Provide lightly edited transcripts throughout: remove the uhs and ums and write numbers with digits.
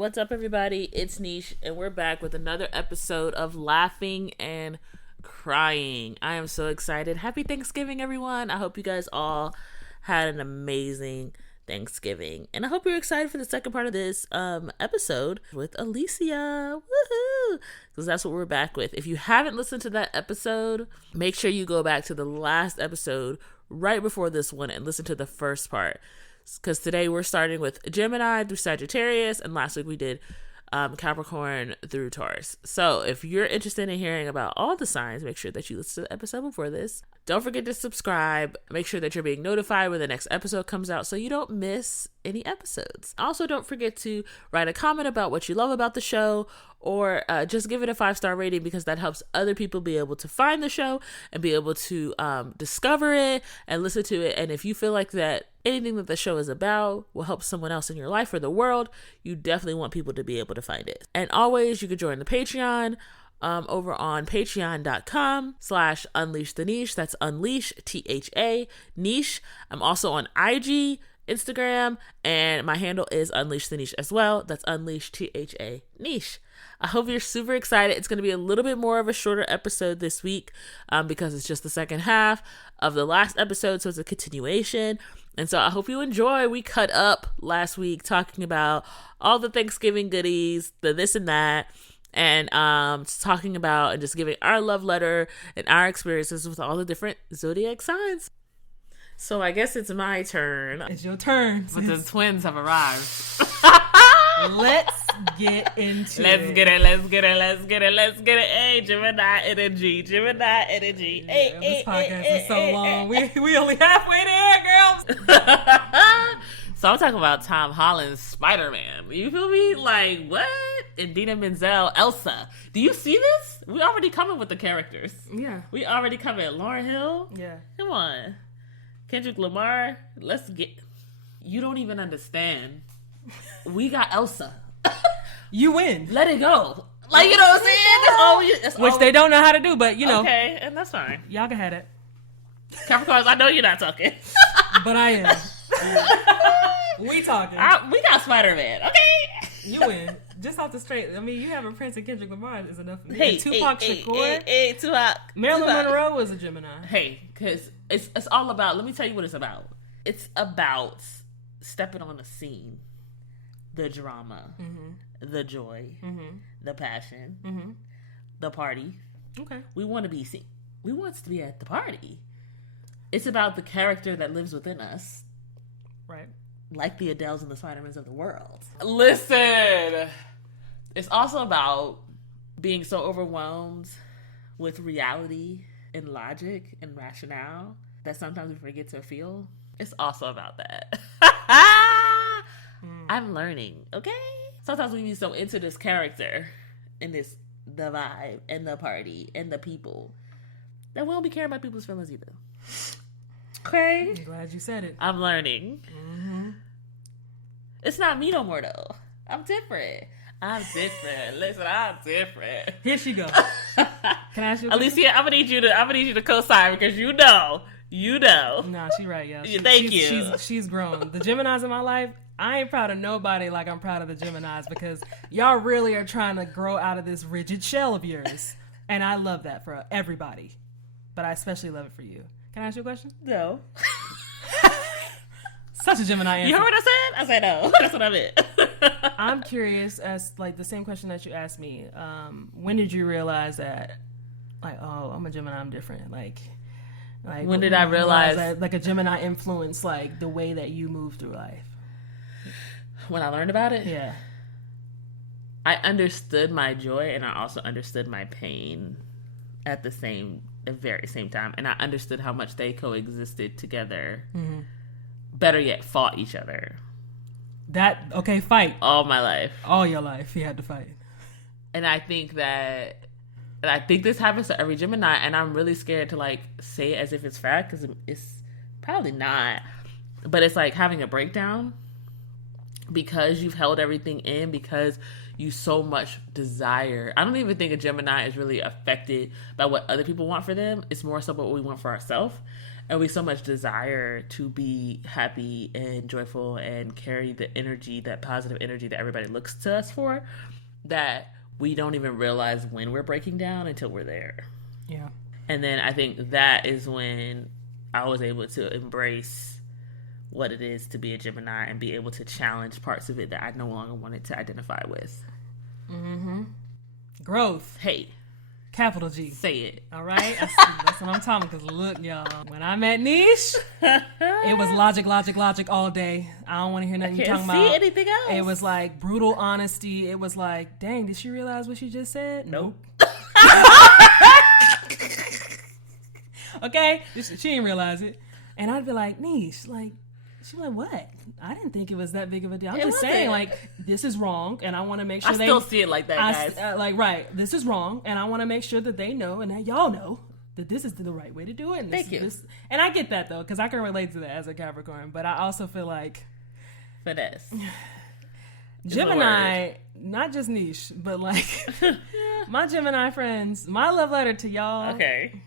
What's up, everybody? It's Niche, and we're back with another episode of Laughing and Crying. I am so excited. Happy Thanksgiving, everyone. I hope you guys all had an amazing Thanksgiving. And I hope you're excited for the second part of this episode with Alesia. Woohoo! Because that's what we're back with. If you haven't listened to that episode, make sure you go back to the last episode right before this one and listen to the first part. Because today we're starting with Gemini through Sagittarius, and last week we did Capricorn through Taurus. So if you're interested in hearing about all the signs, make sure that you listen to the episode before this. Don't forget to subscribe. Make sure that you're being notified when the next episode comes out so you don't miss any episodes. Also, don't forget to write a comment about what you love about the show, or just give it a 5-star rating, because that helps other people be able to find the show and be able to discover it and listen to it. And if you feel like that anything that the show is about will help someone else in your life or the world, you definitely want people to be able to find it. And always, you could join the Patreon over on patreon.com/unleash the niche. That's unleash, THA, niche. I'm also on IG, Instagram, and my handle is unleash the niche as well. That's unleash, THA, niche. I hope you're super excited. It's going to be a little bit more of a shorter episode this week because it's just the second half of the last episode, so it's a continuation. And so I hope you enjoy. We cut up last week talking about all the Thanksgiving goodies, the this and that, and talking about and just giving our love letter and our experiences with all the different zodiac signs. So I guess it's my turn. It's your turn. But the twins have arrived. Let's get into Let's it. get it. Hey, Gemini energy. Hey, This podcast is so long. We only halfway there, girls. So I'm talking about Tom Holland's Spider-Man. You feel me? Like, what? And Dina Menzel, Elsa. Do you see this? We already coming with the characters. Yeah. We already coming. Lauryn Hill? Yeah. Come on. Kendrick Lamar? Let's get... You don't even understand. We got Elsa. You win. Let it go. Like, you know what I'm saying? Which they don't know how to do, but you know. Okay, and that's fine. Y'all can have it. Capricorns, I know you're not talking. But I am. We talking. We got Spider-Man, okay? You win. Just off the straight. I mean, you have a Prince and Kendrick Lamar is enough for me. Hey, and Tupac Shakur. Hey, Tupac. Marilyn Tupac. Monroe was a Gemini. Hey, because it's all about, let me tell you what it's about. It's about stepping on the scene. The drama. Mm-hmm. The joy. Mm-hmm. The passion. Mm-hmm. The party. Okay. We want to be seen. We want to be at the party. It's about the character that lives within us. Right. Like the Adeles and the Spider-Mans of the world. Listen! It's also about being so overwhelmed with reality and logic and rationale that sometimes we forget to feel. It's also about that. I'm learning, okay? Sometimes we be so into this character and the vibe and the party and the people that we don't be caring about people's feelings either. Okay? I'm glad you said it. I'm learning. Mm-hmm. It's not me no more, though. I'm different. Listen, I'm different. Here she go. Can I ask you a question? Alicia, I'm gonna need you to co-sign, because you know. Nah, she's right, yeah. Thank you. She's grown. The Geminis in my life, I ain't proud of nobody like I'm proud of the Geminis, because y'all really are trying to grow out of this rigid shell of yours. And I love that for everybody. But I especially love it for you. Can I ask you a question? No. Such a Gemini answer. You heard what I said? I said no. That's what I meant. I'm curious, as like the same question that you asked me. When did you realize that, like, oh, I'm a Gemini, I'm different? Like when did I realize that, like, a Gemini influenced like the way that you move through life? When I learned about it? Yeah. I understood my joy, and I also understood my pain at the very same time. And I understood how much they coexisted together. Mm-hmm. Better yet, fought each other. Fight. All my life. All your life, you had to fight. And I think this happens to every Gemini, and I'm really scared to, like, say it as if it's fact, because it's probably not. But it's like having a breakdown because you've held everything in, because you so much desire. I don't even think a Gemini is really affected by what other people want for them. It's more so what we want for ourselves. and we so much desire to be happy and joyful and carry the energy, that positive energy that everybody looks to us for, that we don't even realize when we're breaking down until we're there. Yeah. And then I think that is when I was able to embrace what it is to be a Gemini and be able to challenge parts of it that I no longer wanted to identify with. Mm-hmm. Growth. Hey. Capital G. Say it. All right? That's what I'm talking, because look, y'all, when I met Niche, it was logic all day. I don't want to hear nothing you talking about. I can't see anything else. It was like brutal honesty. It was like, dang, did she realize what she just said? Nope. Okay? She didn't realize it. And I'd be like, Niche, like, she'd be like, what? I didn't think it was that big of a deal. I'm just saying, like, this is wrong, and I want to make sure I still see it like that, guys. Right, this is wrong, and I want to make sure that they know, and that y'all know, that this is the right way to do it. And Thank you. And I get that, though, because I can relate to that as a Capricorn, but I also feel like... Finesse. Gemini, not just Niche, but, like, my Gemini friends, my love letter to y'all... Okay.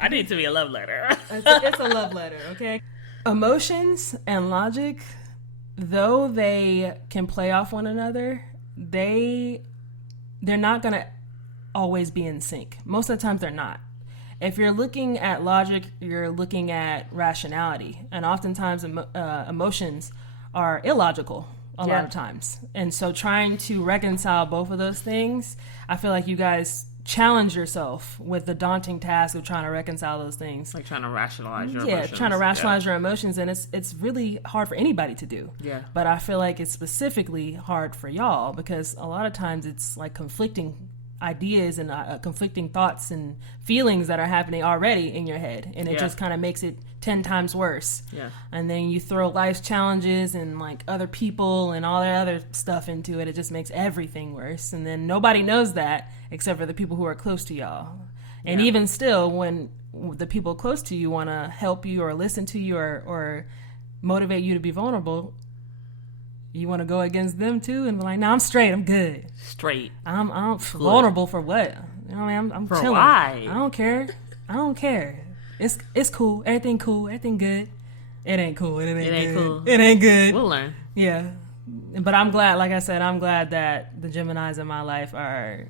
I need to be a love letter. It's a love letter, okay? Emotions and logic, though they can play off one another, they're not going to always be in sync. Most of the times they're not. If you're looking at logic, you're looking at rationality. And oftentimes emotions are illogical a lot of times. And so trying to reconcile both of those things, I feel like you guys challenge yourself with the daunting task of trying to reconcile those things. Like trying to rationalize your emotions. Yeah, trying to rationalize your emotions, and it's really hard for anybody to do. Yeah. But I feel like it's specifically hard for y'all because a lot of times it's like conflicting ideas and conflicting thoughts and feelings that are happening already in your head, and it just kind of makes it 10 times worse. Yeah. And then you throw life's challenges and like other people and all that other stuff into it. It just makes everything worse. And then nobody knows that except for the people who are close to y'all. And even still, when the people close to you want to help you or listen to you or motivate you to be vulnerable, you want to go against them too and be like, "No, I'm straight. I'm good. Straight. I'm vulnerable for what? You know what I mean? I'm for chilling. Why? I don't care. I don't care. It's cool. Everything cool. Everything good. It ain't cool. It ain't good. Cool. It ain't good. We'll learn. Yeah. But I'm glad, like I said, I'm glad that the Geminis in my life are,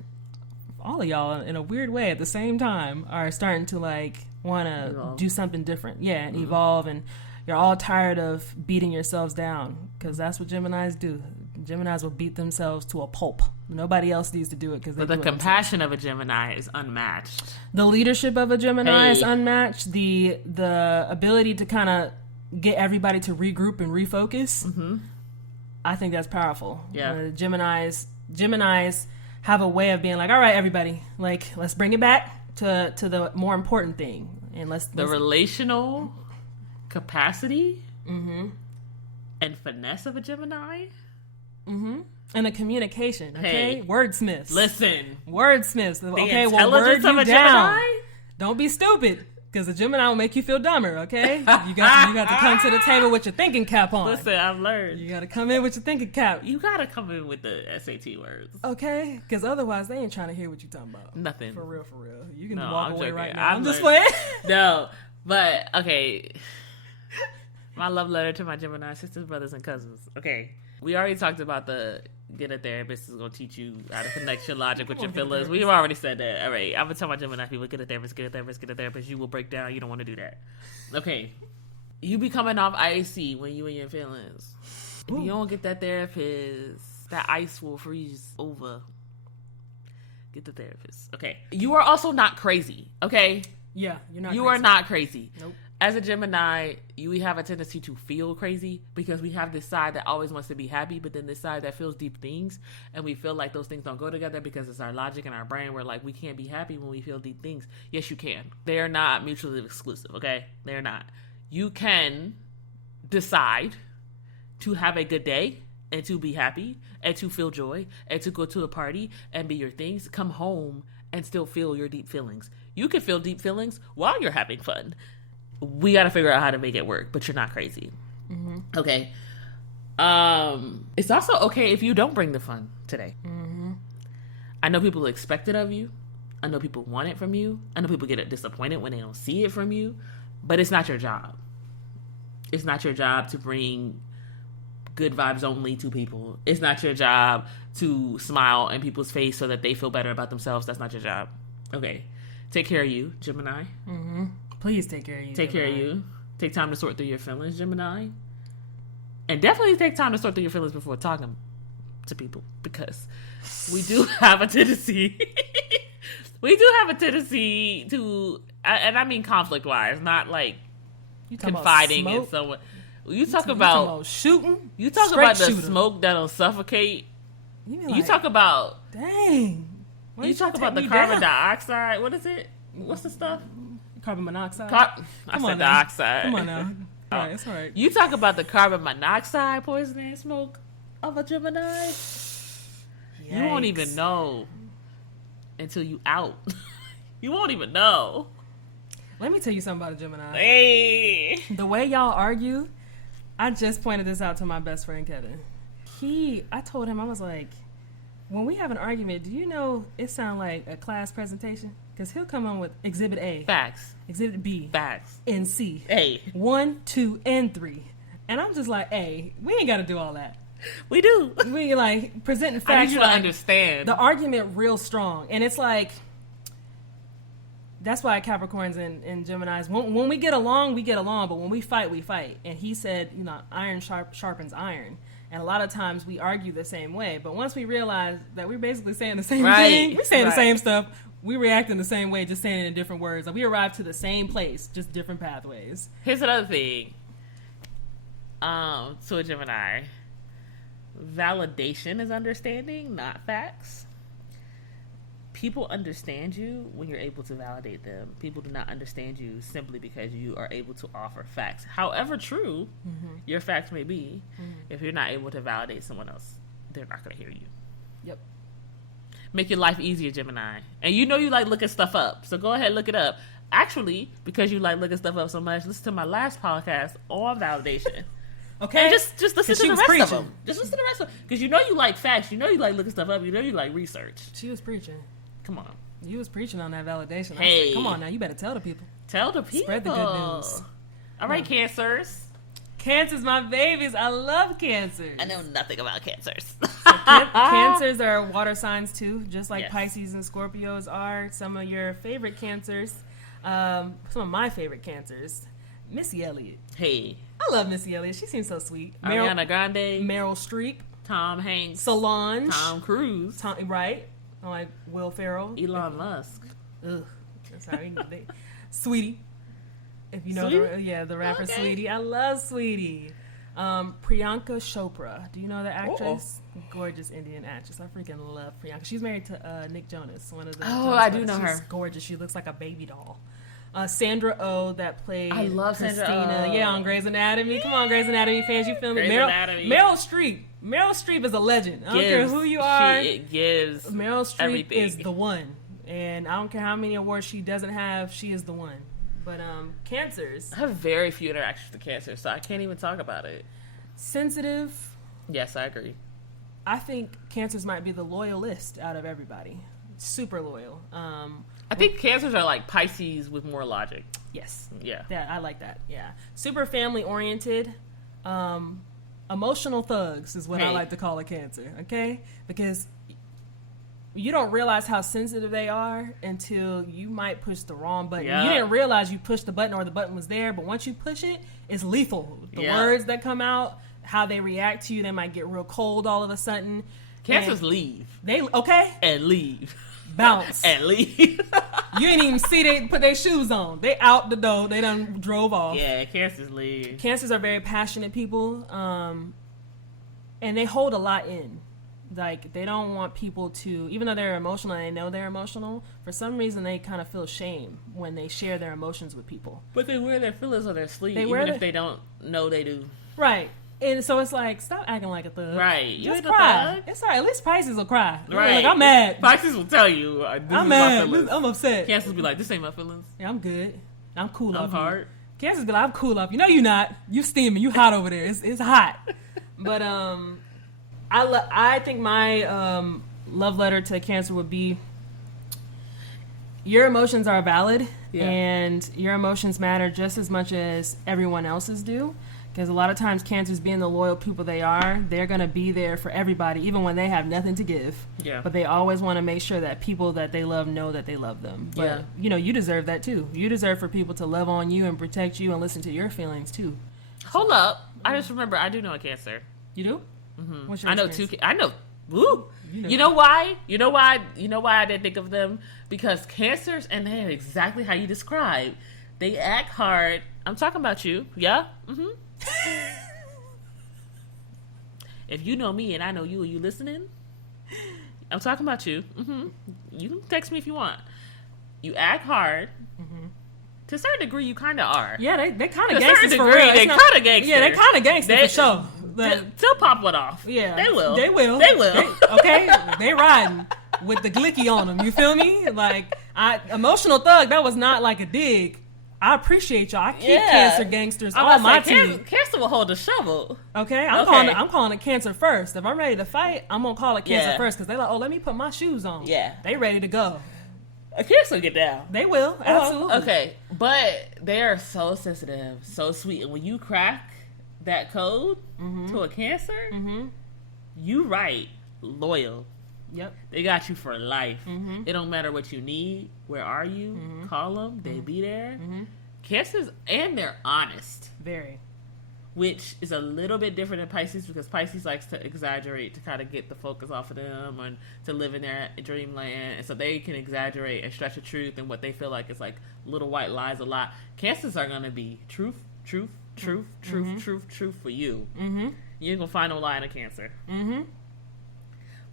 all of y'all in a weird way at the same time, are starting to like want to do something different. Yeah, and evolve. And you're all tired of beating yourselves down because that's what Geminis do. Geminis will beat themselves to a pulp. Nobody else needs to do it because the compassion of a Gemini is unmatched. The leadership of a Gemini is unmatched. The ability to kind of get everybody to regroup and refocus. Mm-hmm. I think that's powerful. Yeah, Geminis have a way of being like, all right, everybody, like let's bring it back to the more important thing, and let's relational capacity and finesse of a Gemini. Mm-hmm. And the communication, okay? Wordsmiths. Listen. Wordsmiths. Okay, well, word you down. Gemini? Don't be stupid, because a Gemini will make you feel dumber, okay? You got to come to the table with your thinking cap on. Listen, I've learned. You got to come in with your thinking cap. You got to come in with the SAT words. Okay? Because otherwise, they ain't trying to hear what you're talking about. Nothing. For real. You can walk away joking. right now. I'm just playing. No, but, okay. My love letter to my Gemini sisters, brothers, and cousins. Okay. We already talked about the get a therapist is going to teach you how to connect your logic with your feelings. We've already said that. All right. I'm going to tell my Gemini people, get a therapist. You will break down. You don't want to do that. Okay. You be coming off icy when you in your feelings. If you don't get that therapist, that ice will freeze over. Get the therapist. Okay. You are also not crazy. Okay. Yeah. You are not crazy. Nope. As a Gemini, we have a tendency to feel crazy because we have this side that always wants to be happy, but then this side that feels deep things, and we feel like those things don't go together because it's our logic and our brain. We're like, we can't be happy when we feel deep things. Yes, you can. They are not mutually exclusive, okay? They're not. You can decide to have a good day and to be happy and to feel joy and to go to a party and be your things, come home and still feel your deep feelings. You can feel deep feelings while you're having fun. We got to figure out how to make it work, but you're not crazy. Mm-hmm. Okay. It's also okay if you don't bring the fun today. Mm-hmm. I know people expect it of you. I know people want it from you. I know people get disappointed when they don't see it from you. But it's not your job. It's not your job to bring good vibes only to people. It's not your job to smile in people's face so that they feel better about themselves. That's not your job. Okay. Take care of you, Gemini. Mm-hmm. Please take care of you, Take Gemini. care of you. Take time to sort through your feelings, Gemini. And definitely take time to sort through your feelings before talking to people, because we do have a tendency to, and I mean conflict-wise, not like You talking confiding about in smoke? someone. You You talk talking about shooting. you talk Straight about the shooter. smoke that'll suffocate. You, mean You like, talk about dang. Why you trying talk to about the take me carbon down? dioxide. What is it? What's the stuff? Carbon monoxide. I Come said on now. dioxide. Come on now. All right, it's all right. You talk about the carbon monoxide poisoning smoke of a Gemini. You won't even Yikes. know until you out. You won't even know. Let me tell you something about a Gemini. Hey. The way y'all argue, I just pointed this out to my best friend Kevin. I told him, I was like, when we have an argument, do you know it sounds like a class presentation? Because he'll come on with Exhibit A, Facts. Exhibit B, Facts. and C. Hey. 1, 2, and 3. And I'm just like, hey, we ain't got to do all that. We do. We like presenting I need facts. you to like, understand. the argument real strong. And it's like, that's why Capricorns and Geminis, when we get along, but when we fight, we fight. And he said, iron sharpens iron. And a lot of times we argue the same way. But once we realize that we're basically saying the same thing, we're saying the same stuff, we react in the same way, just saying it in different words. Like we arrive to the same place, just different pathways. Here's another thing. To a Gemini, validation is understanding, not facts. People understand you when you're able to validate them. People do not understand you simply because you are able to offer facts. However true your facts may be, if you're not able to validate someone else, they're not going to hear you. Yep. Make your life easier, Gemini. And you know you like looking stuff up, so go ahead and look it up. Actually, because you like looking stuff up so much, listen to my last podcast on validation. Okay. And just listen to the rest of them. preaching. Just listen to the rest of them. Because you know you like facts. You know you like looking stuff up. You know you like research. She was preaching. Come on. You was preaching on that validation. I Hey. said, come on now, you better tell the people. Tell the people. Spread the good news. All right, Cancers. Cancers, my babies. I love Cancers. I know nothing about Cancers. Cancers are water signs too, just like Yes. Pisces and Scorpios are. Some of your favorite Cancers. Some of my favorite Cancers. Missy Elliott. Hey. I love Missy Elliott. She seems so sweet. Ariana Grande. Meryl Streep. Tom Hanks. Solange. Tom Cruise. Right? I'm like Will Ferrell. Elon Musk. Ugh. Sorry. Sweetie. If you know Sweetie? the rapper Okay. Sweetie. I love Sweetie. Priyanka Chopra. Do you know the actress? Gorgeous Indian actress. I freaking love Priyanka. She's married to Nick Jonas, one of the Oh, Jonas I do brothers. know She's her. gorgeous. She looks like a baby doll. Sandra Oh, that played I love Sandra Christina. Oh. Yeah, on Grey's Anatomy. Come on, Grey's Anatomy fans, you feel me? Grey's Anatomy. Meryl Streep. Meryl Streep is a legend. I don't care who you are. It gives Meryl Streep everything. is the one. And I don't care how many awards she doesn't have, she is the one. But Cancers, I have very few interactions with Cancer, so I can't even talk about it. sensitive. Yes, I agree. I think Cancers might be the loyalist out of everybody. Super loyal. I think Cancers are like Pisces with more logic. Yes. Yeah. Yeah, I like that. Yeah. Super family oriented. Emotional thugs is what I Hey. like to call a Cancer. Okay? Because you don't realize how sensitive they are until you might push the wrong button. Yeah. You didn't realize you pushed the button or the button was there, but once you push it, it's lethal. The Yeah. words that come out, how they react to you, they might get real cold all of a sudden. Cancers And leave they okay? and leave Bounce. and leave. You didn't even see they put their shoes on. They out the door. They done drove off. Yeah, Cancers leave. Cancers are very passionate people, and they hold a lot in. Like, they don't want people to, even though they're emotional and they know they're emotional, for some reason they kind of feel shame when they share their emotions with people. But they wear their feelings on their sleeve, They even wear if they don't know they do. Right. And so it's like, stop acting like a thug. Right. You Just ain't a cry. thug. It's all right. At least Pisces will cry. Right. Like, I'm mad. Pisces will tell you, this I'm is my mad. feelings. I'm upset. Cancers will be like, this ain't my feelings. Yeah, I'm good. I'm cool I'm off hard. you. Cancers be like, I'm cool off you. No, you're not. You steaming. You hot over there. It's hot. But I think my love letter to Cancer would be, your emotions are valid, Yeah. and your emotions matter just as much as everyone else's do. Because a lot of times Cancers, being the loyal people they are, they're going to be there for everybody, even when they have nothing to give. Yeah. But they always want to make sure that people that they love know that they love them. But, Yeah. you know, you deserve that too. You deserve for people to love on you and protect you and listen to your feelings too. Hold up. I just remember I do know a Cancer. You do? Mm-hmm. What's your I know experience? I know. Woo. You know. You know why? You know why I didn't think of them? Because Cancers, and they're exactly how you describe. They act hard. I'm talking about you. Yeah? Mm-hmm. If you know me and I know you, are you listening? I'm talking about you. Mm-hmm. You can text me if you want. You act hard. Mm-hmm. To a certain degree, you kind of are. Yeah, they kind of To a gangsters certain for degree, real. they kind of gangster. Yeah, they kind of gangster for sure. They'll pop one off. Yeah, they will. They will. They will. Okay, they riding with the glicky on them. You feel me? Like, emotional thug. That was not like a dig. I appreciate y'all. I keep Cancer gangsters on my team. Cancer will hold a shovel. Okay, I'm calling it Cancer first. If I'm ready to fight, I'm gonna call it Cancer first because they like, oh, let me put my shoes on. Yeah, they ready to go. A Cancer will get down. They will, absolutely. Okay, but they are so sensitive, so sweet, and when you crack that code to a Cancer, you right, loyal. Yep. They got you for life. It don't matter what you need. Where are you? Call them. They be there. Cancers, and they're honest. Very. Which is a little bit different than Pisces, because Pisces likes to exaggerate to kind of get the focus off of them and to live in their dreamland. And so they can exaggerate and stretch the truth and what they feel like is like little white lies a lot. Cancers are going to be truth for you. You ain't going to find no lie in a Cancer.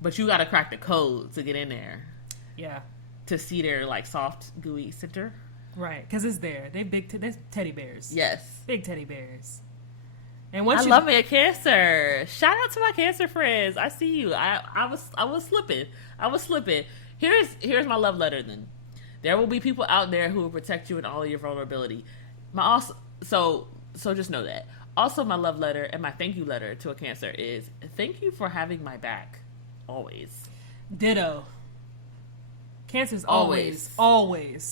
But you got to crack the code to get in there. Yeah. To see their like soft, gooey center. Right, because it's there. They're they're teddy bears. Yes. Big teddy bears. And I love me a Cancer. Shout out to my Cancer friends. I see you. I was slipping. Here's my love letter then. There will be people out there who will protect you in all of your vulnerability. So just know that. Also, my love letter and my thank you letter to a Cancer is thank you for having my back. Always. Ditto. Cancers always.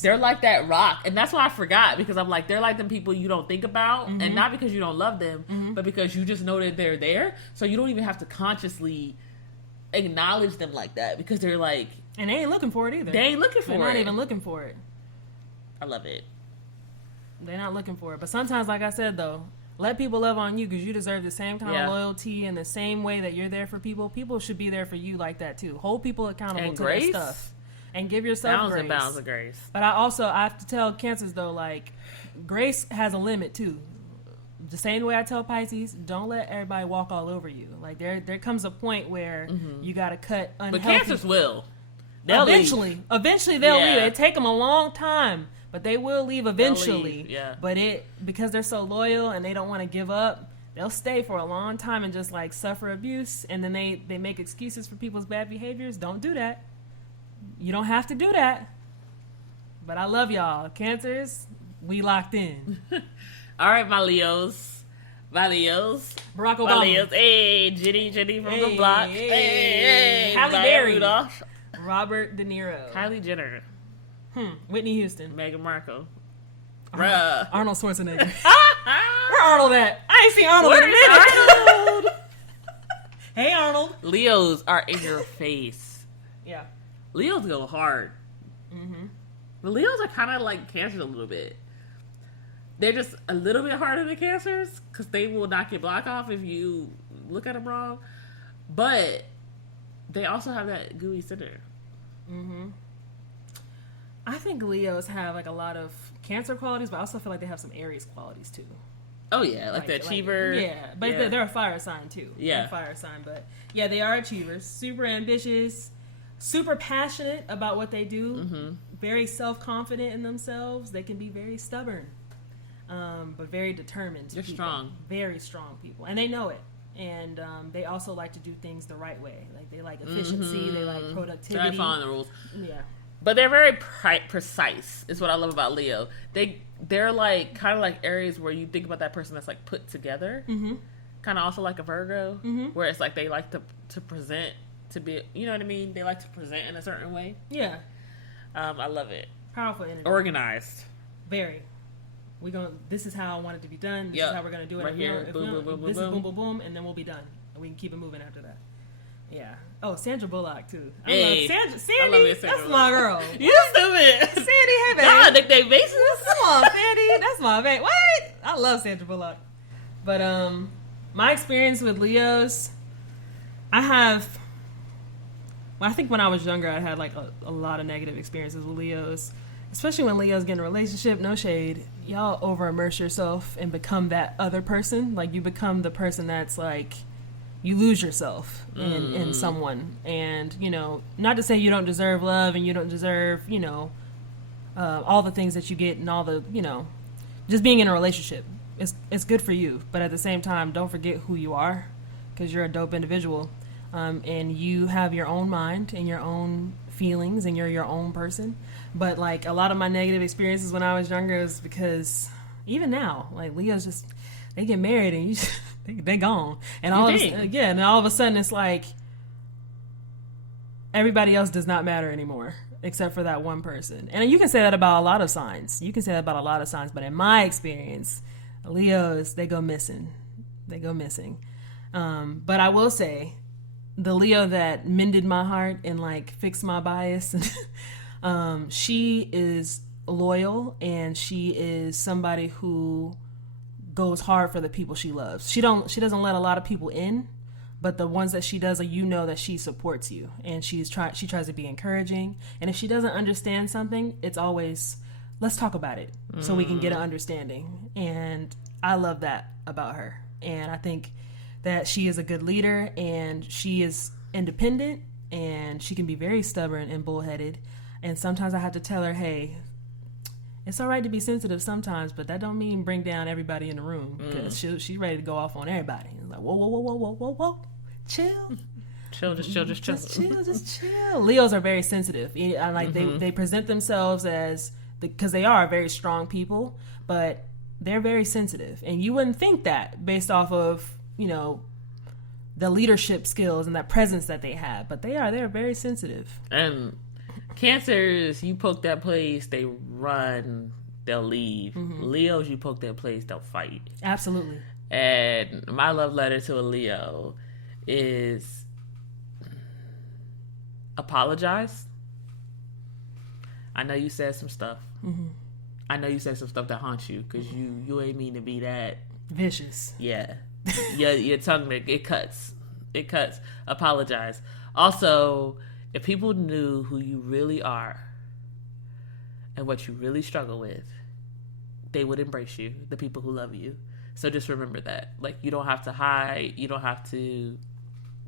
They're like that rock. And that's why I forgot, because I'm like, they're like them people you don't think about. And not because you don't love them, but because you just know that they're there. So you don't even have to consciously acknowledge them like that, because they're like... And they ain't looking for it either. They're not even looking for it. I love it. They're not looking for it. But sometimes, like I said, though, let people love on you, because you deserve the same kind of loyalty, and the same way that you're there for people. People should be there for you like that, too. Hold people accountable to their stuff. And give yourself grace. Bounds of grace. But I have to tell Cancers, though, like, grace has a limit, too. The same way I tell Pisces, don't let everybody walk all over you. Like, there comes a point where you got to cut unhealthy... But Cancers will. Eventually they'll leave. It take them a long time, but they will leave eventually. Yeah. But because they're so loyal and they don't want to give up, they'll stay for a long time and just like suffer abuse, and then they make excuses for people's bad behaviors. Don't do that. You don't have to do that. But I love y'all. Cancers, we locked in. All right, my Leos. Barack Obama. My Leos. Hey, Jenny from the block. Hey, Halle Berry. Rudolph. Robert De Niro. Kylie Jenner. Whitney Houston. Meghan Markle. Arnold Schwarzenegger. Where Arnold at? I ain't seen Arnold in a minute. Arnold? Hey, Arnold. Leos are in your face. Yeah. Leos go hard. But Leos are kind of like Cancers a little bit. They're just a little bit harder than Cancers, because they will knock your block off if you look at them wrong. But they also have that gooey center. I think Leos have like a lot of Cancer qualities, but I also feel like they have some Aries qualities too. Oh yeah, like the achiever. But they're a fire sign too. Yeah, they're a fire sign, but yeah, they are achievers. Super ambitious, super passionate about what they do. Very self-confident in themselves. They can be very stubborn, but very determined. They're strong. Very strong people, and they know it. And they also like to do things the right way. Like they like efficiency. They like productivity. They're following the rules. Yeah. But they're very precise, is what I love about Leo. They're like kind of like Aries, where you think about that person that's like put together. Kind of also like a Virgo, where it's like they like to present to be, you know what I mean? They like to present in a certain way. Yeah. I love it. Powerful energy. Organized. Very. This is how I want it to be done. This is how we're going to do it. Right here. Boom, boom, this is boom, boom, boom, and then we'll be done. And we can keep it moving after that. Yeah. Oh, Sandra Bullock, too. I love Sandra. Sandy, I love Sandra that's my girl. You stupid. Sandy, hey, baby. Nah, nickname basis. Come on, Sandy. That's my baby. What? I love Sandra Bullock. But, my experience with Leos, I think when I was younger, I had, like, a lot of negative experiences with Leos. Especially when Leos get in a relationship, no shade, y'all over-immerse yourself and become that other person. Like, you become the person that's, like, you lose yourself in someone. And, you know, not to say you don't deserve love and you don't deserve, you know, all the things that you get and all the, you know, just being in a relationship. It's good for you. But at the same time, don't forget who you are, because you're a dope individual. And you have your own mind and your own feelings and you're your own person. But like a lot of my negative experiences when I was younger is because even now, like Leo's just, they get married and they gone. And all of a sudden it's like everybody else does not matter anymore except for that one person. And you can say that about a lot of signs. But in my experience, Leos, they go missing. But I will say, the Leo that mended my heart and like fixed my bias, she is loyal and she is somebody who goes hard for the people she loves. She doesn't let a lot of people in, but the ones that she does, you know that she supports you and she tries to be encouraging. And if she doesn't understand something, it's always, let's talk about it so we can get an understanding. And I love that about her. And I think that she is a good leader and she is independent and she can be very stubborn and bullheaded. And sometimes I have to tell her, hey, it's all right to be sensitive sometimes, but that don't mean bring down everybody in the room, because she's ready to go off on everybody. It's like, whoa, chill. Just chill. Leos are very sensitive. Like they present themselves as, because they are very strong people, but they're very sensitive. And you wouldn't think that based off of, you know, the leadership skills and that presence that they have, but they're very sensitive. And Cancers, you poke that place, they run, they'll leave. Leos, you poke that place, they'll fight. Absolutely. And my love letter to a Leo is apologize. I know you said some stuff. I know you said some stuff that haunts you, because you ain't mean to be that vicious. Yeah. Your tongue, it cuts. Apologize. Also, if people knew who you really are and what you really struggle with, they would embrace you, the people who love you. So just remember that. Like, you don't have to hide. You don't have to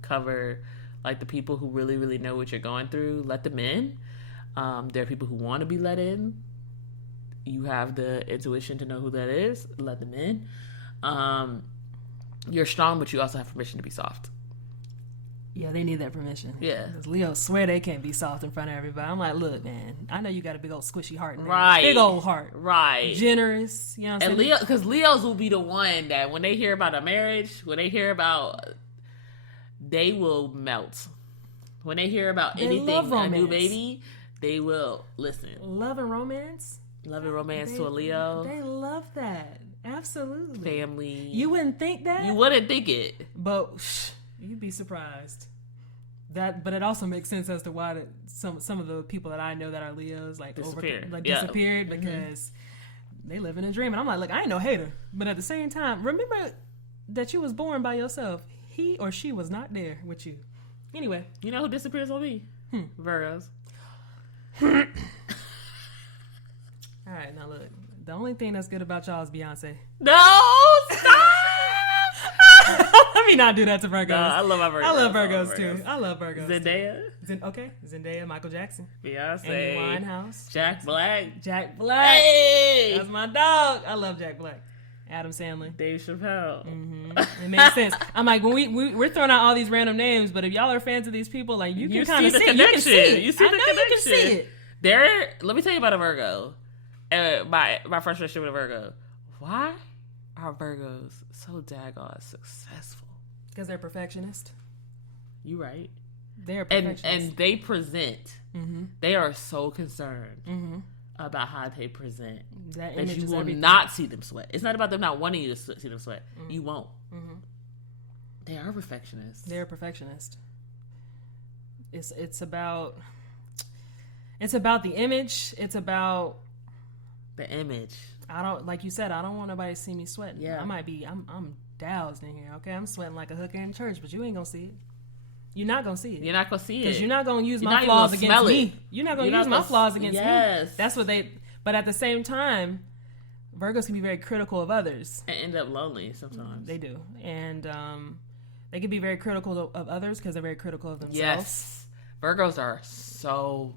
cover. Like, the people who really, really know what you're going through, let them in. There are people who want to be let in. You have the intuition to know who that is. Let them in. You're strong, but you also have permission to be soft. Yeah, they need that permission. Yeah. Because Leos swear they can't be soft in front of everybody. I'm like, look, man, I know you got a big old squishy heart in there. Right. Big old heart. Right. Generous. You know what I'm saying? And because Leos will be the one that when they hear about a marriage, when they hear about, they will melt. When they hear about anything, a new baby, they will listen. Love and romance? Love and romance to a Leo. They love that. Absolutely. Family. You wouldn't think that? You wouldn't think it. But you'd be surprised. But it also makes sense as to why some of the people that I know that are Leos disappeared because they live in a dream. And I'm like, look, I ain't no hater, but at the same time, remember that you was born by yourself. He or she was not there with you. Anyway, you know who disappears on me? Virgos. All right, now look. The only thing that's good about y'all is Beyonce. No, stop! Let me not do that to Virgos. No, I love my Virgos. I love Virgos too. I love Virgos. Zendaya. Zendaya, Michael Jackson. Beyonce. Amy Winehouse. Jack Black. Hey! That's my dog. I love Jack Black. Adam Sandler. Dave Chappelle. It makes sense. I'm like, when we're throwing out all these random names, but if y'all are fans of these people, like you can kind of see connection. You can see it. You see the connection. You can see it. Let me tell you about a Virgo. My first relationship with a Virgo. Why are Virgos so daggone successful? Because they're perfectionist. You right. They're perfectionists. And they present. They are so concerned about how they present. That That image you is will everything. not see them sweat. It's not about them not wanting you to see them sweat. Mm-hmm. You won't. Mm-hmm. They are perfectionists. They're a perfectionist. It's about the image. It's about the image. I don't, like you said, I don't want nobody to see me sweating. Yeah. I'm doused in here. Okay, I'm sweating like a hooker in church, but you ain't gonna see it. You're not gonna see it. You're not gonna see it because you're not gonna use You're my not even flaws gonna against smell me. it. You're not gonna You're use not my gonna- flaws against Yes. me. That's what they. But at the same time, Virgos can be very critical of others. and end up lonely sometimes. They do, and they can be very critical of others because they're very critical of themselves. Yes, Virgos are so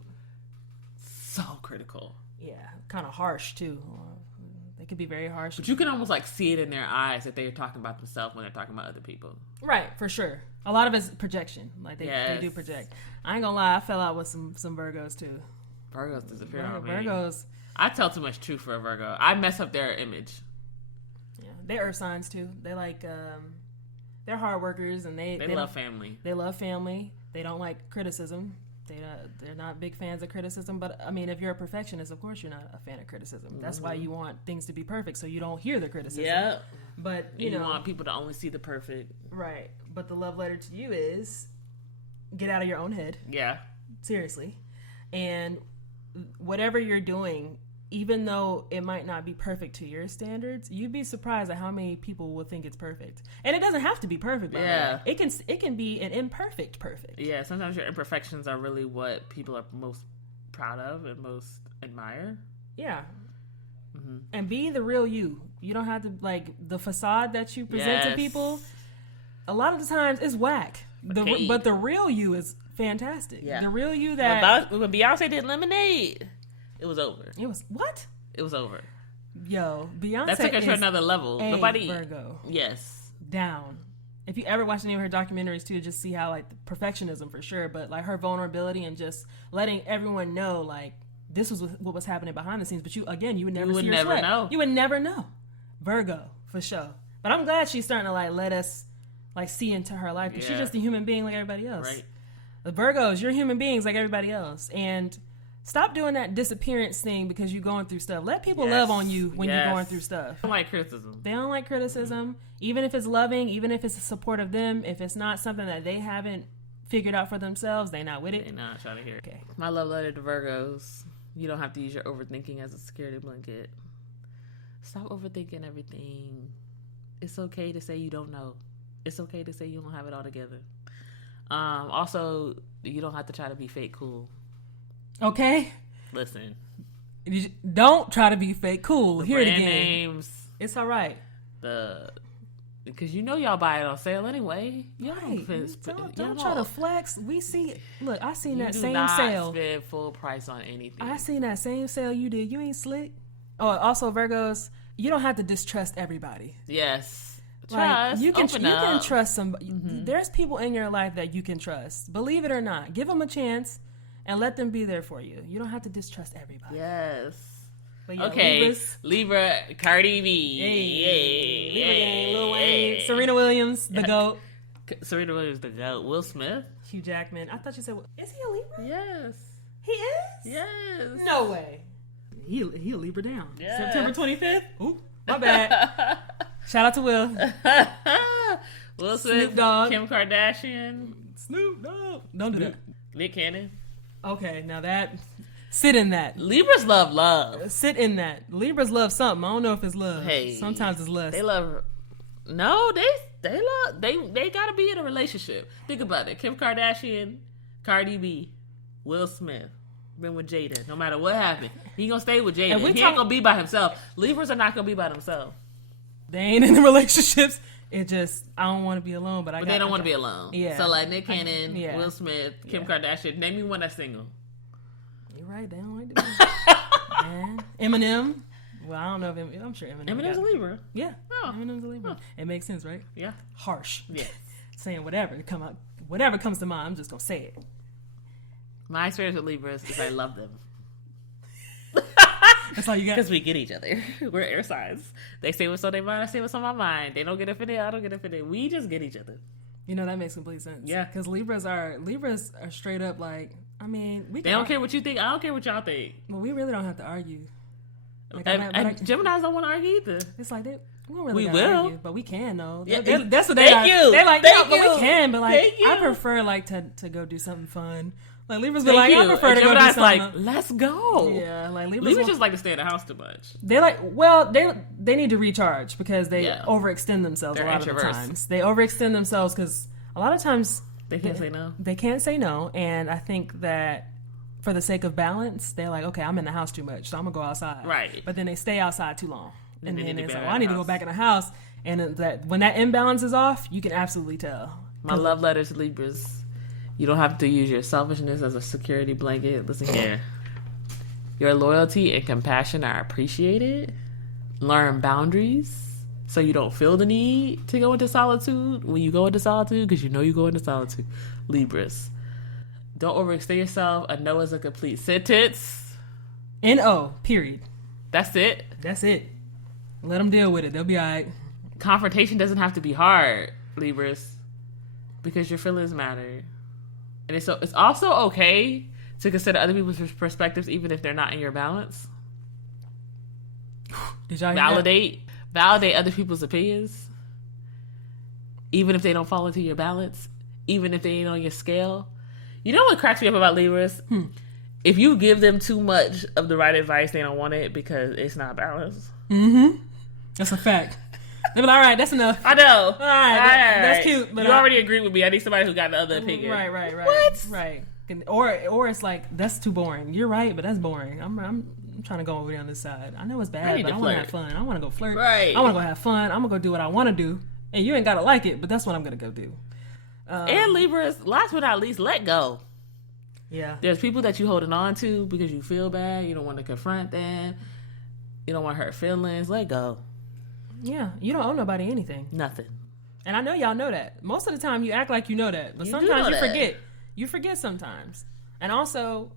critical. Yeah, kind of harsh too. They could be very harsh. But you can almost like see it in their eyes that they're talking about themselves when they're talking about other people. Right, for sure. A lot of it's projection. Like they Yes. do project. I ain't gonna lie, I fell out with some Virgos too. Virgos disappear on me. Virgos, I tell too much truth for a Virgo. I mess up their image. yeah, they're earth signs too. They like they're hard workers and they They love family. They love family. They don't like criticism. They're not big fans of criticism. But I mean, if you're a perfectionist, of course you're not a fan of criticism. That's why you want things to be perfect, so you don't hear the criticism. Yeah. But You want people to only see the perfect. right. But the love letter to you is get out of your own head. Yeah. Seriously. And whatever you're doing, even though it might not be perfect to your standards, you'd be surprised at how many people will think it's perfect. And it doesn't have to be perfect, by the way. It can be an imperfect perfect. Yeah, sometimes your imperfections are really what people are most proud of and most admire. Yeah. Mm-hmm. And be the real you. You don't have to, like, the facade that you present to Yes. people, a lot of the times is whack. Okay. But the real you is fantastic. Yeah. The real you that... When Beyonce did Lemonade, it was over. It was... What? It was over. Yo, Beyonce That took her is to another level. a Nobody. Virgo. Yes. Down. If you ever watch any of her documentaries too, just see how, like, perfectionism for sure, but like her vulnerability and just letting everyone know, like, this was what was happening behind the scenes. But you would never see her never sweat. know. You would never know. Virgo, for sure. But I'm glad she's starting to, like, let us, like, see into her life, because she's just a human being like everybody else. Right. The Virgos, you're human beings like everybody else. And stop doing that disappearance thing because you're going through stuff. Let people love on you when you're going through stuff. I don't like criticism. They don't like criticism, even if it's loving, even if it's a support of them. If it's not something that they haven't figured out for themselves, they're not with it. They're not trying to hear it. Okay. My love letter to Virgos. You don't have to use your overthinking as a security blanket. Stop overthinking everything. It's okay to say you don't know. It's okay to say you don't have it all together. Also, you don't have to try to be fake cool. Okay? Listen. Don't try to be fake cool. Hear it Brand again. names. It's all right. Because you know y'all buy it on sale anyway. Right. Y'all Don't try to flex. We see. Look, I seen You that do same not sale. spend full price on anything. I seen that same sale you did. You ain't slick. Oh, also Virgos, you don't have to distrust everybody. Yes. Like, Trust. you can Open up. trust somebody. There's people in your life that you can trust. Believe it or not, give them a chance and let them be there for you. You don't have to distrust everybody. Yes. But yeah, Okay. Libras, Libra, Cardi B. hey, Libra gang, Lil Wayne, Hey. Serena Williams, the GOAT, Serena Williams, the GOAT. Will Smith. Hugh Jackman. I thought you said, is he a Libra? Yes. He is? Yes. No way. He a Libra down. Yes. September 25th. Ooh, my bad. Shout out to Will. Will Smith, Snoop Dogg. Kim Kardashian, Snoop Dogg. Don't do that. Nick Cannon. Okay, now that. Sit in that. Libras love love. Sit in that. Libras love something. I don't know if it's love. Hey, sometimes it's lust. They love. No, they love. They gotta be in a relationship. Think about it. Kim Kardashian, Cardi B, Will Smith. Been with Jada. No matter what happened, he gonna stay with Jada. He ain't gonna be by himself. Libras are not gonna be by themselves. They ain't in the relationships. It just, I don't want to be alone, but they don't want to be alone. Yeah. So like Nick Cannon, yeah. Will Smith, Kim Kardashian. Name me one that's single. You're right. They don't like to be. Man. Eminem. Well, I don't know if I'm sure Eminem. Eminem's a Libra. Yeah. Oh. Eminem's a Libra. Oh. It makes sense, right? Yeah. Harsh. Yeah. Saying whatever comes to mind. I'm just gonna say it. My experience with Libras is I love them. That's all you got. Because we get each other. We're air signs. They say what's on their mind, I say what's on my mind. They don't get offended, I don't get offended. We just get each other. You know, that makes complete sense. Yeah. Because Libras are straight up like, I mean, they don't care what you think. I don't care what y'all think. Well, we really don't have to argue. Like, And Geminis don't want to argue either. It's like we don't really we gotta will argue, but we can though. Yeah, That's what they thank you. They're like, thank but you. we can. But like, Thank you. I prefer like to go do something fun. Like Libras be Thank like, you. I prefer And to go do Gemini's something. like, let's go. Yeah, like Libras just like to stay in the house too much. They like, well, they need to recharge because they Yeah. overextend themselves They're a lot of the introverts. times. They overextend themselves because a lot of times They can't say no. They can't say no, and I think that for the sake of balance, they're like, okay, I'm in the house too much, so I'm gonna go outside. Right. But then they stay outside too long, and they then need to it's be like, in well, I the need to go house. back in the house, and that when that imbalance is off, you can absolutely tell. My love letter to Libras. You don't have to use your selfishness as a security blanket. Listen here. Your loyalty and compassion are appreciated. Learn boundaries so you don't feel the need to go into solitude when you go into solitude, because you know you go into solitude. Libras. Don't overextend yourself. A no is a complete sentence. N-O, period. That's it. That's it. Let them deal with it. They'll be all right. Confrontation doesn't have to be hard, Libras, because your feelings matter. And it's also okay to consider other people's perspectives even if they're not in your balance. Did y'all hear Validate other people's opinions, even if they don't fall into your balance, even if they ain't on your scale. You know what cracks me up about Libras? If you give them too much of the right advice, they don't want it because it's not balanced. Mm-hmm. That's a fact. They'll be like, all right, that's enough. I know. All right, that's cute. But you already agree with me. I need somebody who got the other opinion. Right. What? Right. Or it's like, that's too boring. You're right, but that's boring. I'm trying to go over there on this side. I know it's bad, but I want to have fun. I want to go flirt. Right. I want to go have fun. I'm going to go do what I want to do. And you ain't got to like it, but that's what I'm going to go do. And Libras, last but not least, let go. Yeah. There's people that you holding on to because you feel bad. You don't want to confront them. You don't want to hurt feelings. Let go. Yeah. You don't owe nobody anything. Nothing. And I know y'all know that. Most of the time you act like you know that. But sometimes you forget. You forget sometimes. And also,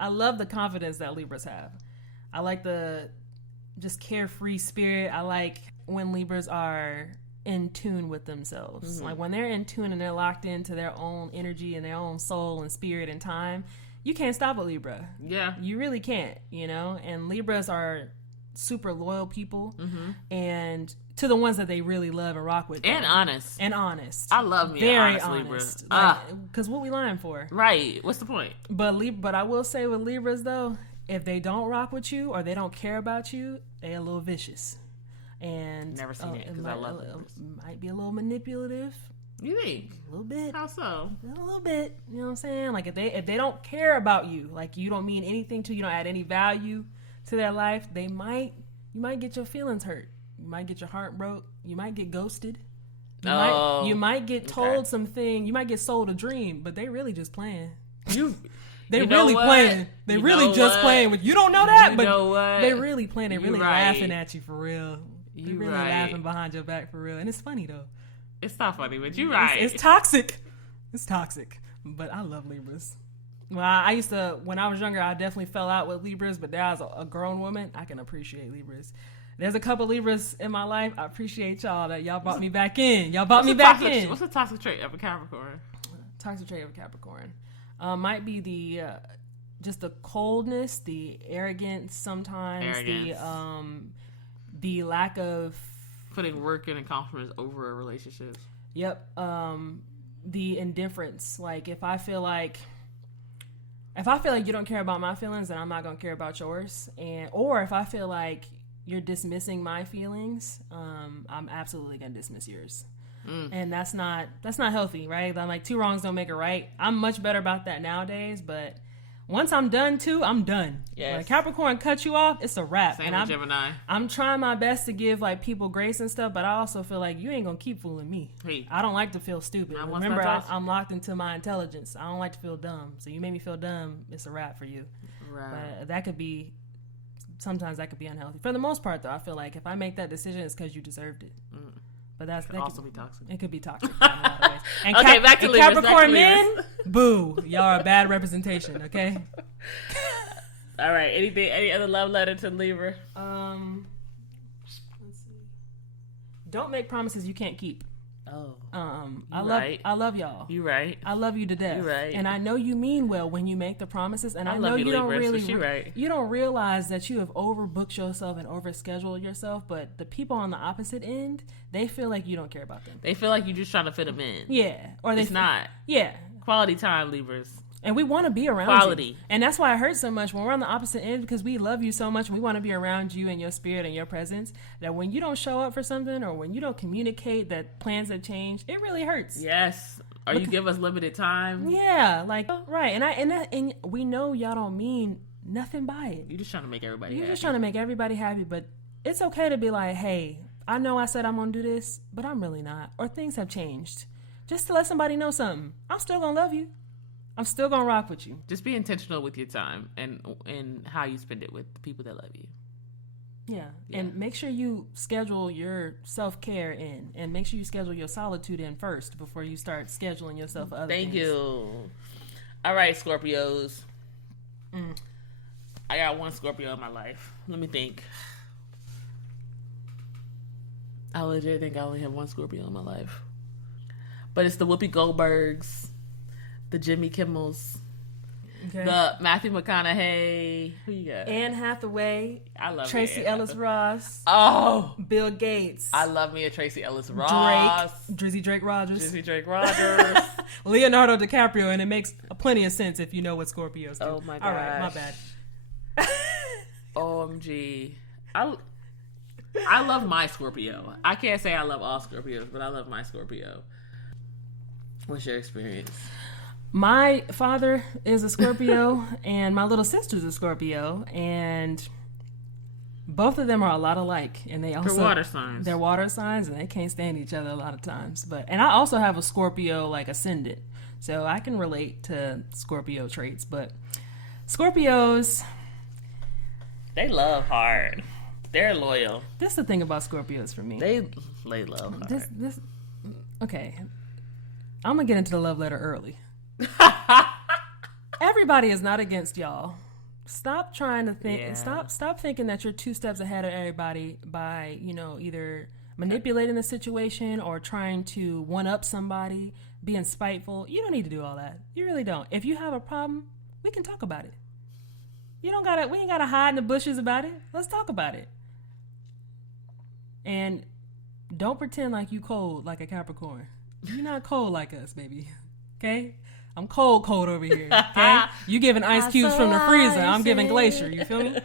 I love the confidence that Libras have. I like the just carefree spirit. I like when Libras are in tune with themselves. Like when they're in tune and they're locked into their own energy and their own soul and spirit and time, you can't stop a Libra. Yeah. You really can't, you know? And Libras are super loyal people and to the ones that they really love and rock with. And honest. honest. I love me very an honest honest. Libra. Because what we lying for? Right. What's the point? But I will say with Libras though, if they don't rock with you or they don't care about you, they're a little vicious. And Never seen it because I love Libras. Might be a little manipulative. You think? A little bit. How so? A little bit. You know what I'm saying? Like if they don't care about you, like you don't mean anything to, you don't add any value to their life, you might get your feelings hurt. You might get your heart broke. You might get ghosted. You might get told something. You might get sold a dream, but they really just playing. They really playing. They really just playing with you. Don't know that, but they really playing. They really laughing at you for real. They really laughing behind your back for real, and it's funny though. It's not funny, but you're right. It's toxic. It's toxic, but I love Libras. Well, I used to, when I was younger, I definitely fell out with Libras, but now as a grown woman, I can appreciate Libras. There's a couple Libras in my life. I appreciate y'all that y'all brought me back in. What's the toxic trait of a Capricorn? Toxic trait of a Capricorn might be the just the coldness, the arrogance sometimes, the lack of putting work in and confidence over a relationship. Yep. The indifference. Like if I feel like you don't care about my feelings, then I'm not gonna care about yours. Or if I feel like you're dismissing my feelings, I'm absolutely gonna dismiss yours. And that's not healthy, right? I'm like, two wrongs don't make a right. I'm much better about that nowadays, but once I'm done too, I'm done. Yes. When Capricorn cuts you off, it's a wrap. Same with Gemini. I'm trying my best to give like people grace and stuff, but I also feel like you ain't gonna keep fooling me. Hey. I don't like to feel stupid. Remember, I'm locked into my intelligence. I don't like to feel dumb. So you make me feel dumb, it's a wrap for you. Right. But sometimes that could be unhealthy. For the most part though, I feel like if I make that decision, it's because you deserved it. But that could also be toxic. It could be toxic in a lot of ways. And okay, back to Libras. Capricorn men, boo, y'all are a bad representation. Okay. All right. Any other love letter to Libra? Let's see. Don't make promises you can't keep. Oh. I love y'all. You right. I love you to death. You right. And I know you mean well when you make the promises. And I know love you don't Libras, really but you right. you don't realize that you have overbooked yourself and overscheduled yourself. But the people on the opposite end, they feel like you don't care about them. They feel like you're just trying to fit them in. Yeah. Or it's not. Yeah. Quality time, Libras. And we want to be around quality. You. And that's why it hurts so much when we're on the opposite end, because we love you so much and we want to be around you and your spirit and your presence, that when you don't show up for something or when you don't communicate that plans have changed, it really hurts. Yes. Or you give us limited time. Yeah, like, right. And we know y'all don't mean nothing by it. You're just trying to make everybody happy. You're just trying to make everybody happy, but it's okay to be like, hey, I know I said I'm going to do this, but I'm really not. Or things have changed. Just to let somebody know something. I'm still going to love you. I'm still going to rock with you. Just be intentional with your time and how you spend it with the people that love you. Yeah. And make sure you schedule your self-care in, and make sure you schedule your solitude in first before you start scheduling yourself for other things. Thank you. All right, Scorpios. I got one Scorpio in my life. Let me think. I legit think I only have one Scorpio in my life. But it's the Whoopi Goldbergs, the Jimmy Kimmels, the Matthew McConaughey. Who you got? Anne Hathaway. I love Tracy Ellis Ross. Oh, Bill Gates. I love me a Tracy Ellis Ross. Drizzy Drake Rogers. Leonardo Leonardo DiCaprio, and it makes plenty of sense if you know what Scorpios do. Oh my gosh. All right, my bad. OMG. I love my Scorpio. I can't say I love all Scorpios, but I love my Scorpio. What's your experience? My father is a Scorpio, and my little sister's a Scorpio, and both of them are a lot alike. And they also they're water signs. They're water signs, and they can't stand each other a lot of times. And I also have a Scorpio like ascendant, so I can relate to Scorpio traits. But Scorpios, they love hard. They're loyal. This is the thing about Scorpios for me. They love hard. Okay. I'm going to get into the love letter early. Everybody is not against y'all. Stop trying to think. Yeah. Stop thinking that you're 2 steps ahead of everybody by, either manipulating the situation or trying to one-up somebody, being spiteful. You don't need to do all that. You really don't. If you have a problem, we can talk about it. We ain't got to hide in the bushes about it. Let's talk about it. And don't pretend like you cold like a Capricorn. You're not cold like us, baby. Okay? I'm cold over here. Okay? You giving ice cubes from the freezer. I'm giving glacier. You feel me?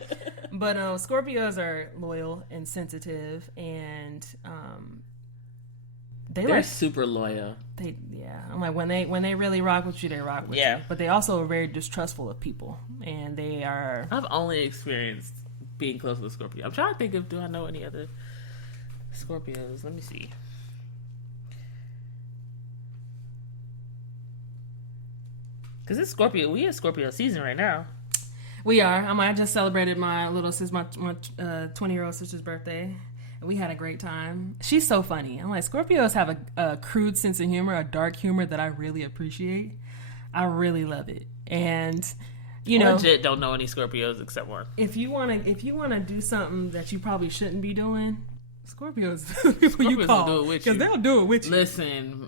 But Scorpios are loyal and sensitive, and they're super loyal. I'm like, when they really rock with you, they rock with you. But they also are very distrustful of people, and they are. I've only experienced being close with Scorpio. I'm trying to think of, do I know any other Scorpios? Let me see. Because it's Scorpio. We in Scorpio season right now. We are. I just celebrated my little sis, my 20-year-old sister's birthday. And we had a great time. She's so funny. I'm like, Scorpios have a crude sense of humor, a dark humor that I really appreciate. I really love it. And, legit don't know any Scorpios except one. If you wanna do something that you probably shouldn't be doing, Scorpios people you call, will do it with you. Because they'll do it with you. Listen,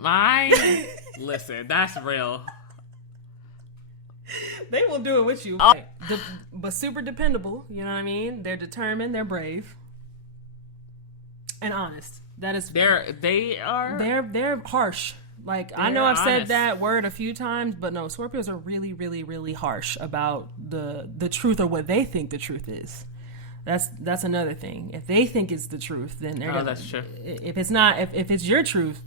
that's real. They will do it with you. But super dependable, you know what I mean? They're determined, they're brave. And honest. That is They're harsh. Like, I know I've said that word a few times, but no, Scorpios are really, really, really harsh about the truth or what they think the truth is. That's another thing. If they think it's the truth, then they're that's true. If it's not, if it's your truth,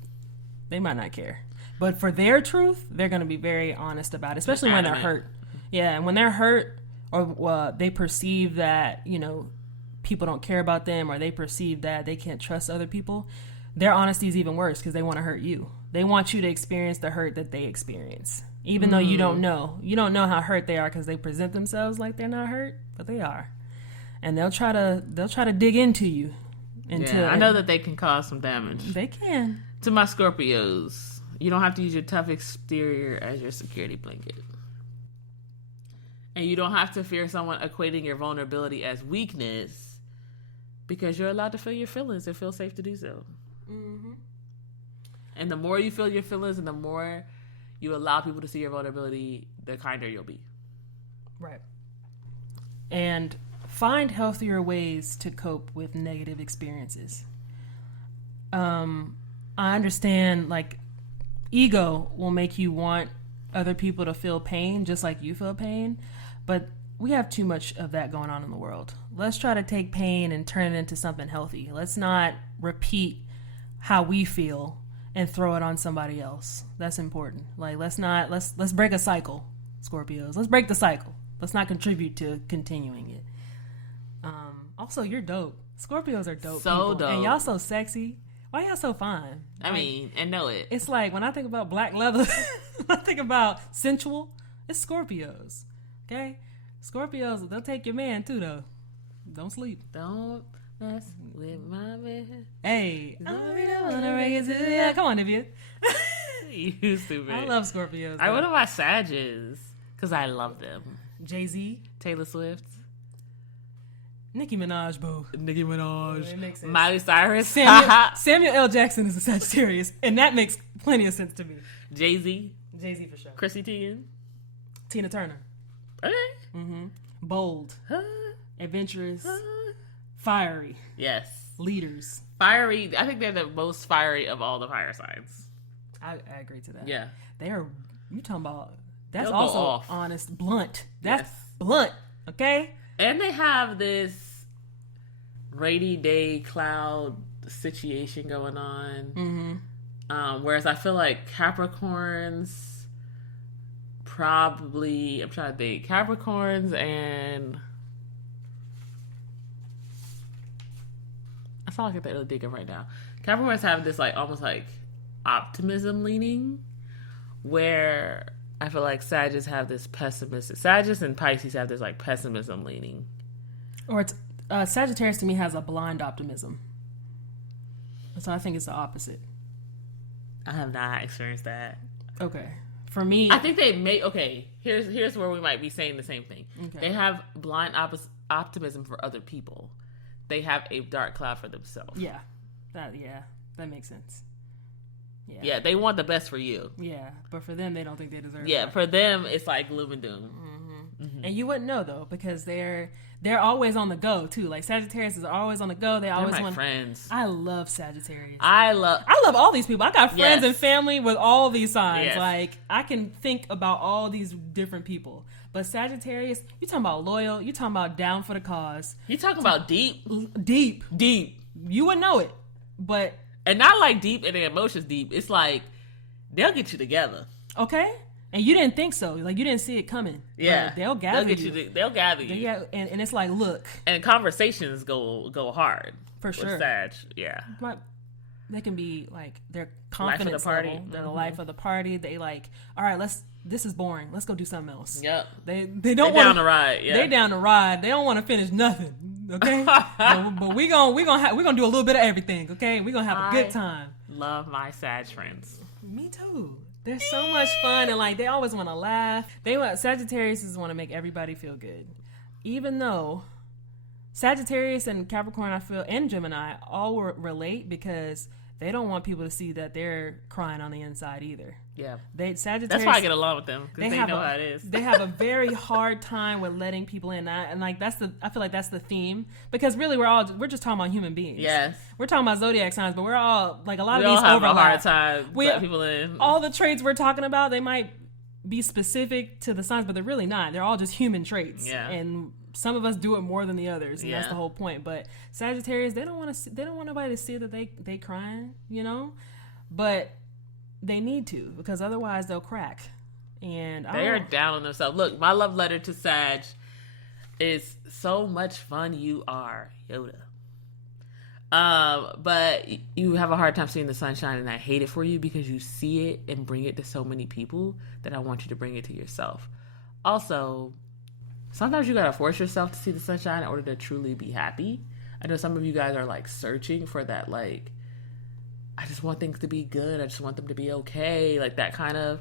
they might not care. But for their truth, they're going to be very honest about it, especially when they're hurt. Yeah, and when they're hurt or they perceive that, people don't care about them, or they perceive that they can't trust other people, their honesty is even worse because they want to hurt you. They want you to experience the hurt that they experience, even though you don't know. You don't know how hurt they are because they present themselves like they're not hurt, but they are. And they'll try to dig into you. I know that they can cause some damage. They can. To my Scorpios, you don't have to use your tough exterior as your security blanket. And you don't have to fear someone equating your vulnerability as weakness, because you're allowed to feel your feelings and feel safe to do so. Mm-hmm. And the more you feel your feelings and the more you allow people to see your vulnerability, the kinder you'll be. Right. And find healthier ways to cope with negative experiences. I understand, like, ego will make you want other people to feel pain just like you feel pain, but we have too much of that going on in the world. Let's try to take pain and turn it into something healthy. Let's not repeat how we feel and throw it on somebody else. That's important. Like, let's break a cycle, Scorpios. Let's break the cycle. Let's not contribute to continuing it. Also, you're dope. Scorpios are dope. So people. dope. And y'all so sexy. Why y'all so fine? I mean, and know it. It's like, when I think about black leather, when I think about sensual, it's Scorpios. Okay? Scorpios, they'll take your man too, though. Don't sleep. Don't mess with my man. Hey, I wanna bring it to you. Come on, Nivea. You stupid. I love Scorpios. I went to my Sages because I love them. Jay-Z, Taylor Swift, Nicki Minaj, boo. Nicki Minaj, It makes sense. Miley Cyrus, Samuel L. Jackson is a Sagittarius, and that makes plenty of sense to me. Jay-Z, Jay-Z for sure. Chrissy Teigen. Tina Turner. Okay. Bold, adventurous, fiery, Yes. leaders. Fiery. I think they're the most fiery of all the fire signs. I agree to that. Yeah. They are, you talking about, that's They'll go also off. honest, blunt. That's Yes. blunt, okay? And they have this rainy day cloud situation going on. Whereas I feel like Capricorns probably, I'm trying to think, Capricorns and I feel like they're thinking right now. Capricorns have this like almost like optimism leaning, where I feel like Sagittarius have this pessimistic. Sagittarius and Pisces have this like pessimism leaning. Or it's Sagittarius to me has a blind optimism. So I think it's the opposite. I have not experienced that. Okay. For me, I think they may. Okay, here's where we might be saying the same thing. Okay. They have blind optimism for other people. They have a dark cloud for themselves. yeah, that makes sense. Yeah, they want the best for you. Yeah, but for them, they don't think they deserve. Yeah, that. for them, it's like gloom and doom. And you wouldn't know though, because they're always on the go too. Like Sagittarius is always on the go. They always They're my want friends. I love Sagittarius. I love all these people. I got friends Yes. and family with all these signs. Yes. Like, I can think about all these different people. But Sagittarius, you talking about loyal, you talking about down for the cause. You talking about deep, Deep. You wouldn't know it. But, and not like deep and their emotions deep. It's like they'll get you together. okay? And you didn't think so. Like, you didn't see it coming. Yeah, But they'll gather get you. they'll gather you. Yeah, and it's like, look, And conversations go hard. For with sure. Sag. Yeah. they can be like their Life of confidence the party. level. They're the life of the party. They like, all right, this is boring. Let's go do something else. Yep. They They don't down want to ride. Yeah. They down to ride. They don't want to finish nothing. Okay, but we gonna do a little bit of everything. Okay, we gonna have a good time. Love my Sag friends. Me too. They're so much fun, and like they always want to laugh. Sagittarius want to make everybody feel good, even though Sagittarius and Capricorn, I feel, and Gemini all relate because they don't want people to see that they're crying on the inside either. Yeah. Sagittarius. That's why I get along with them because they know how it is. They have a very hard time with letting people in, and like I feel like that's the theme, because really we're just talking about human beings. Yes. We're talking about zodiac signs, but we're all like a lot We of all these have overlap. a hard time letting people in. All the traits we're talking about, they might be specific to the signs, but they're really not. They're all just human traits. Yeah. And some of us do it more than the others, and that's Yeah. the whole point. But Sagittarius, they don't want nobody to see that they crying, but they need to, because otherwise they'll crack. And They are down on themselves. Look, my love letter to Sag is so much fun you are, Yoda. But you have a hard time seeing the sunshine, and I hate it for you because you see it and bring it to so many people that I want you to bring it to yourself. Also, sometimes you gotta force yourself to see the sunshine in order to truly be happy. I know some of you guys are like searching for that, like, I just want things to be good. I just want them to be okay. Like that kind of,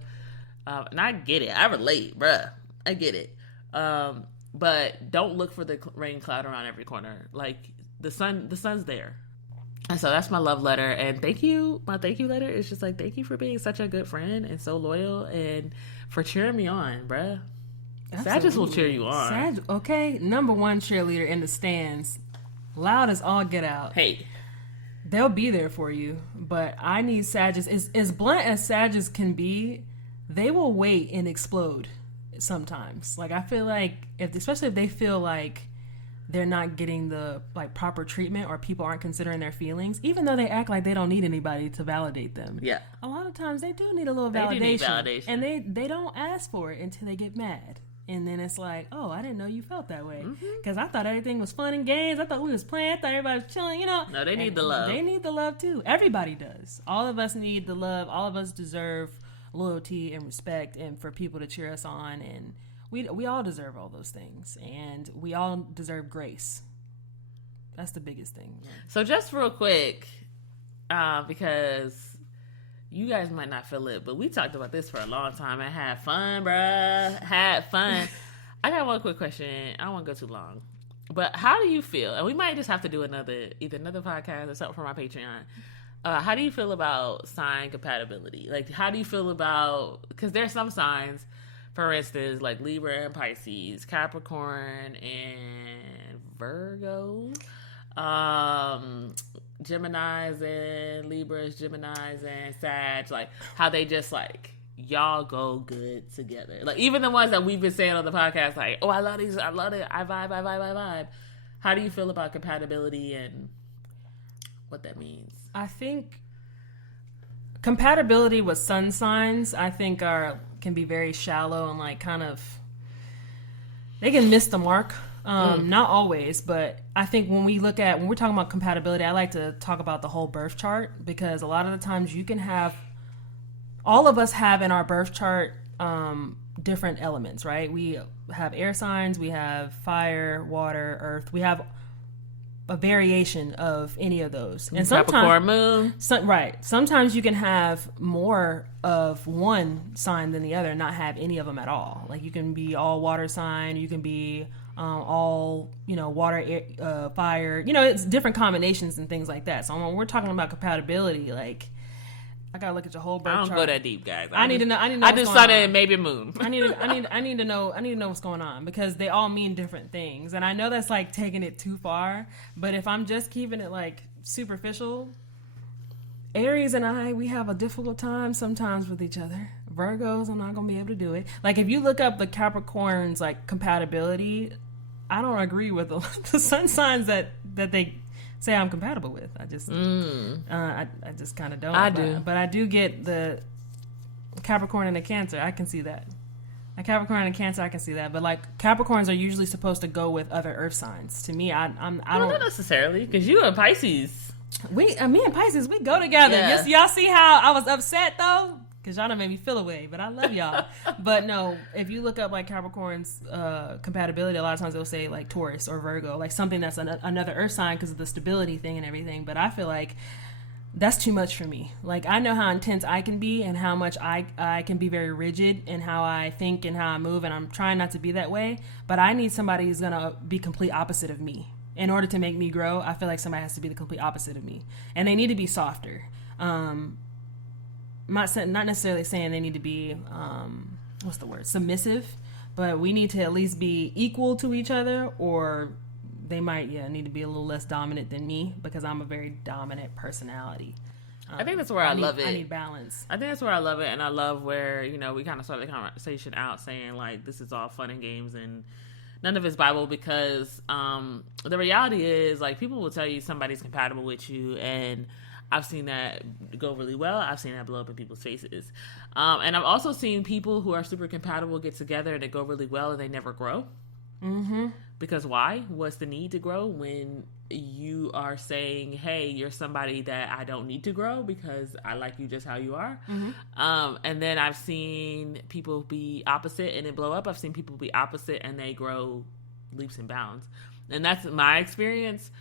and I get it. I relate, bruh. I get it. But don't look for the rain cloud around every corner. Like the sun's there. And so that's my love letter. And thank you. My thank you letter is just like, thank you for being such a good friend and so loyal and for cheering me on, bruh. Sagittarius will cheer you on. Okay, number one cheerleader in the stands. Loud as all get out. Hey. They'll be there for you. But I need Sagittarius. As blunt as Sagittarius can be, they will wait and explode sometimes. Like, I feel like, especially if they feel like they're not getting the like proper treatment or people aren't considering their feelings, even though they act like they don't need anybody to validate them. Yeah. A lot of times they do need a little validation. And they don't ask for it until they get mad. And then it's like, oh, I didn't know you felt that way. Because I thought everything was fun and games. I thought we was playing. I thought everybody was chilling, No, they need the love. They need the love too. Everybody does. All of us need the love. All of us deserve loyalty and respect and for people to cheer us on. And we all deserve all those things. And we all deserve grace. That's the biggest thing. So just real quick, because you guys might not feel it, but we talked about this for a long time and had fun, bruh. Had fun. I got one quick question. I don't want to go too long. But how do you feel? And we might just have to do either another podcast or something for my Patreon. How do you feel about sign compatibility? Like, how do you feel about... Because there's some signs, for instance, like Libra and Pisces, Capricorn and Virgo, Geminis and Libras, Geminis and Sag, like how they just like y'all go good together. Like even the ones that we've been saying on the podcast, like, oh, I love these, I love it, I vibe. How do you feel about compatibility and what that means? I think compatibility with sun signs, I think can be very shallow and like kind of they can miss the mark. Not always, but I think when we're talking about compatibility, I like to talk about the whole birth chart because a lot of the times all of us have in our birth chart different elements, right? We have air signs, we have fire, water, earth. We have a variation of any of those. And Capricorn moon. Right. Sometimes you can have more of one sign than the other and not have any of them at all. Like you can be all water sign, you can be all, water, air, fire, it's different combinations and things like that. So when we're talking about compatibility, like I gotta look at your whole birth chart. I don't go that deep, guys. I need to know. I just saw that in maybe moon. I need to know what's going on because they all mean different things. And I know that's like taking it too far, but if I'm just keeping it like superficial, Aries and we have a difficult time sometimes with each other. Virgos, I'm not gonna be able to do it. Like if you look up the Capricorns like compatibility, I don't agree with the sun signs that they say I'm compatible with. I just I just kind of don't. But I do get the Capricorn and the Cancer. I can see that. A Capricorn and a Cancer, I can see that. But like Capricorns are usually supposed to go with other Earth signs. To me, I don't. Not necessarily because you and Pisces. Me and Pisces, we go together. Yeah. Y'all see how I was upset though? Because y'all done made me feel away, but I love y'all. But no, if you look up like Capricorn's compatibility, a lot of times they'll say like Taurus or Virgo, like something that's another earth sign because of the stability thing and everything. But I feel like that's too much for me. Like I know how intense I can be and how much I can be very rigid in how I think and how I move, and I'm trying not to be that way. But I need somebody who's going to be complete opposite of me. In order to make me grow, I feel like somebody has to be the complete opposite of me. And they need to be softer. Not necessarily saying they need to be submissive, but we need to at least be equal to each other, or they might need to be a little less dominant than me because I'm a very dominant personality. I think that's where I love it. I need balance. I think that's where I love it, and I love where we kind of started the conversation out saying like this is all fun and games and none of it's Bible, because the reality is like people will tell you somebody's compatible with you, and I've seen that go really well. I've seen that blow up in people's faces. And I've also seen people who are super compatible get together and they go really well and they never grow. Mm-hmm. Because why? What's the need to grow when you are saying, hey, you're somebody that I don't need to grow because I like you just how you are? Mm-hmm. And then I've seen people be opposite and it blow up. I've seen people be opposite and they grow leaps and bounds. And that's my experience.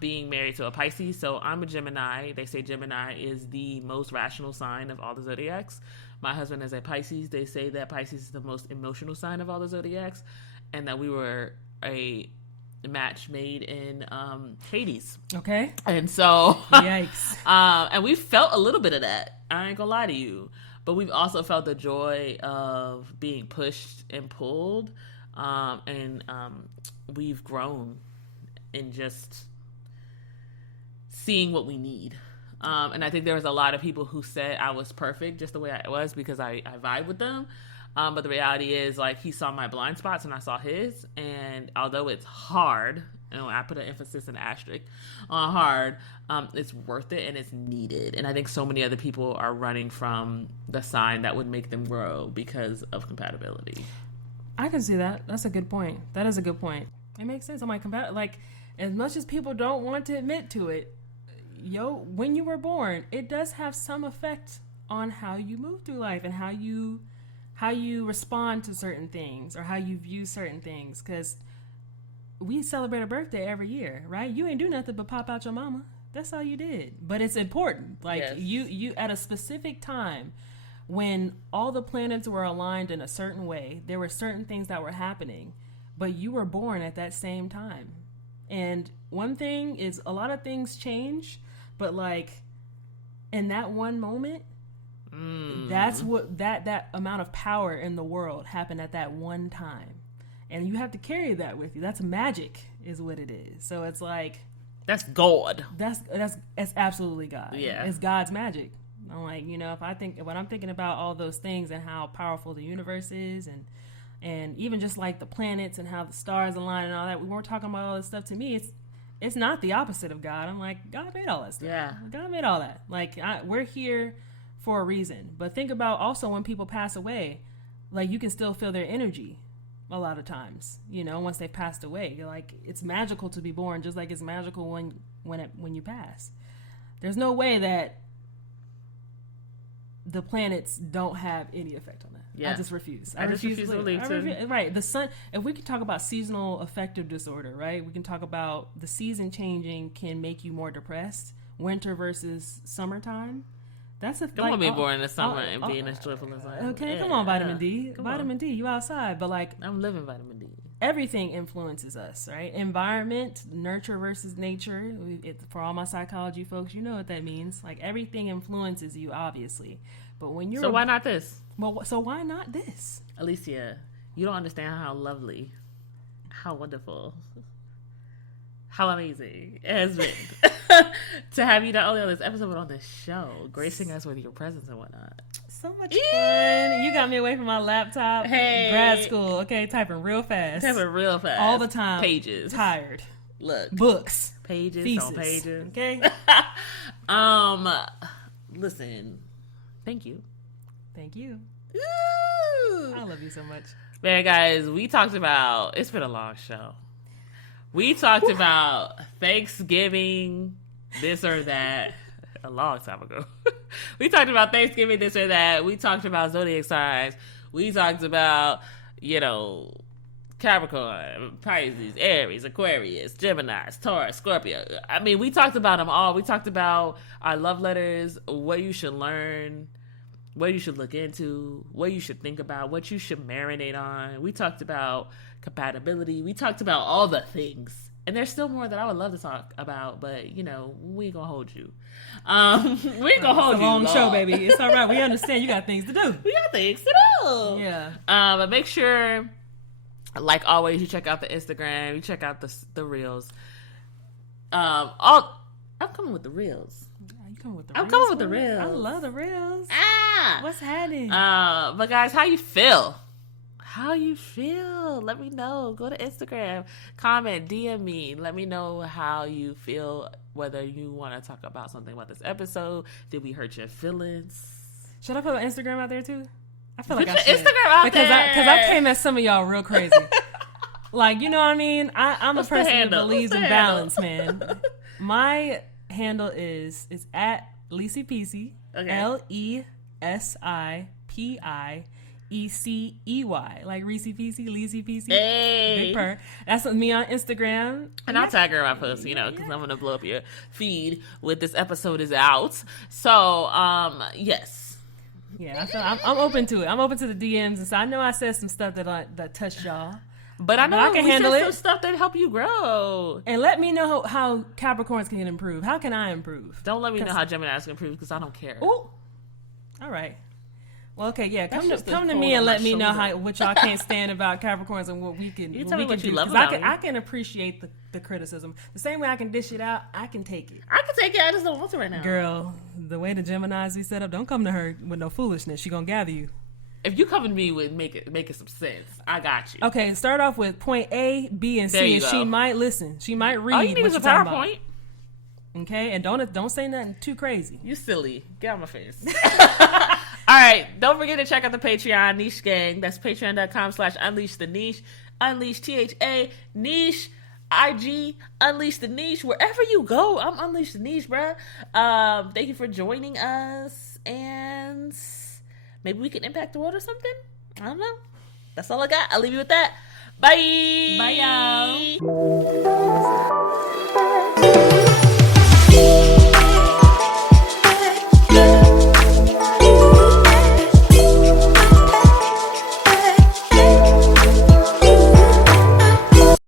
Being married to a Pisces. So I'm a Gemini. They say Gemini is the most rational sign of all the zodiacs. My husband is a Pisces. They say that Pisces is the most emotional sign of all the zodiacs, and that we were a match made in Hades. Okay. And so, Yikes. And we felt a little bit of that. I ain't gonna lie to you. But we've also felt the joy of being pushed and pulled. And we've grown in just seeing what we need. And I think there was a lot of people who said I was perfect just the way I was because I vibe with them. But the reality is, like, he saw my blind spots and I saw his. And although it's hard, and I put an emphasis and asterisk on hard, it's worth it and it's needed. And I think so many other people are running from the sign that would make them grow because of compatibility. I can see that. That's a good point. That is a good point. It makes sense. I'm like, as much as people don't want to admit to it, when you were born, it does have some effect on how you move through life and how you respond to certain things or how you view certain things. Because we celebrate a birthday every year, right? You ain't do nothing but pop out your mama. That's all you did. But it's important. Like, yes. you at a specific time when all the planets were aligned in a certain way, there were certain things that were happening, but you were born at that same time. And one thing is, a lot of things change, but like in that one moment, that's what that amount of power in the world happened at that one time. And you have to carry that with you. That's magic is what it is. So it's like, that's God. That's absolutely God. Yeah. It's God's magic. I'm like, when I'm thinking about all those things and how powerful the universe is and even just like the planets and how the stars align and all that, we weren't talking about all this stuff. To me, it's not the opposite of God. I'm like, God made all that stuff. Yeah. God made all that. Like, we're here for a reason. But think about also when people pass away, like, you can still feel their energy a lot of times, once they've passed away. You're like, it's magical to be born, just like it's magical when you pass. There's no way that the planets don't have any effect on that. Yeah. I just refuse. I refuse to believe too. Right. The sun, if we can talk about seasonal affective disorder, right? We can talk about the season changing can make you more depressed. Winter versus summertime. That's a don't want to be born in the summer and being as joyful as I am. Okay, come on, vitamin D. Vitamin D, you outside. But like, I'm living vitamin D. Everything influences us, right? Environment, nurture versus nature. For all my psychology folks, you know what that means. Like, everything influences you, obviously. But when you're... So why not this? Well, so why not this? Alesia, you don't understand how lovely, how wonderful, how amazing it has been to have you not only on this episode, but on this show, gracing us with your presence and whatnot. So much fun. You got me away from my laptop. Hey. Grad school. Okay, typing real fast. All the time. Pages. Tired. Look. Books. Pages Thesis. on pages. Okay. Listen. Thank you. Thank you. Ooh. I love you so much. Man, guys, we talked about... It's been a long show. We talked about Thanksgiving, this or that. A long time ago. We talked about Thanksgiving, this or that. We talked about zodiac signs. We talked about, Capricorn, Pisces, Aries, Aquarius, Gemini, Taurus, Scorpio. I mean, we talked about them all. We talked about our love letters, what you should learn, what you should look into, what you should think about, what you should marinate on. We talked about compatibility. We talked about all the things. And there's still more that I would love to talk about, but, we ain't gonna hold you. We ain't gonna hold you. It's a long show, baby. It's all right. We understand you got things to do. We got things to do. Yeah. But make sure, like always, you check out the Instagram. You check out the reels. I'm coming with the reels. You coming with the I'm reels? coming with the reels. I love the reels. What's happening? But guys, how you feel? How you feel? Let me know. Go to Instagram, comment, DM me. Let me know how you feel, whether you want to talk about something about this episode. Did we hurt your feelings? Should I put my Instagram out there too? I feel like I should. Instagram out because there. Because I came at some of y'all real crazy. Like, you know what I mean? I'm a person that believes in balance, man. My handle is at Lisi Peasy. Okay. LESIPI. ECEY, like Reese Peasy, Lisi Peasy. Hey. Big purr. That's me on Instagram. And I'll tag her in my post, because I'm going to blow up your feed when this episode is out. So, yes. Yeah, I'm open to it. I'm open to the DMs. And so I know I said some stuff that touched y'all. But I know I can handle it. Some stuff that help you grow. And let me know how Capricorns can improve. How can I improve? Don't let me know how Geminis can improve because I don't care. Ooh. All right. Well, okay, yeah. Come to me and let me know what y'all can't stand about Capricorns and what we can. You tell me what you love about me. I can appreciate the criticism. The same way I can dish it out, I can take it. I can take it. I just don't want to right now. Girl, the way the Geminis be set up, don't come to her with no foolishness. She gonna gather you. If you come to me with making some sense, I got you. Okay, start off with point A, B, and C, and she might listen. She might read. All you need is a PowerPoint. Okay, and don't say nothing too crazy. You silly. Get out my face. All right, don't forget to check out the Patreon, Niche Gang. That's patreon.com/unleash the niche. Unleash THA niche. IG Unleash the Niche. Wherever you go, I'm Unleash the Niche, bruh. Thank you for joining us, and maybe we can impact the world or something. I don't know. That's all I got. I'll leave you with that. Bye. Bye, y'all.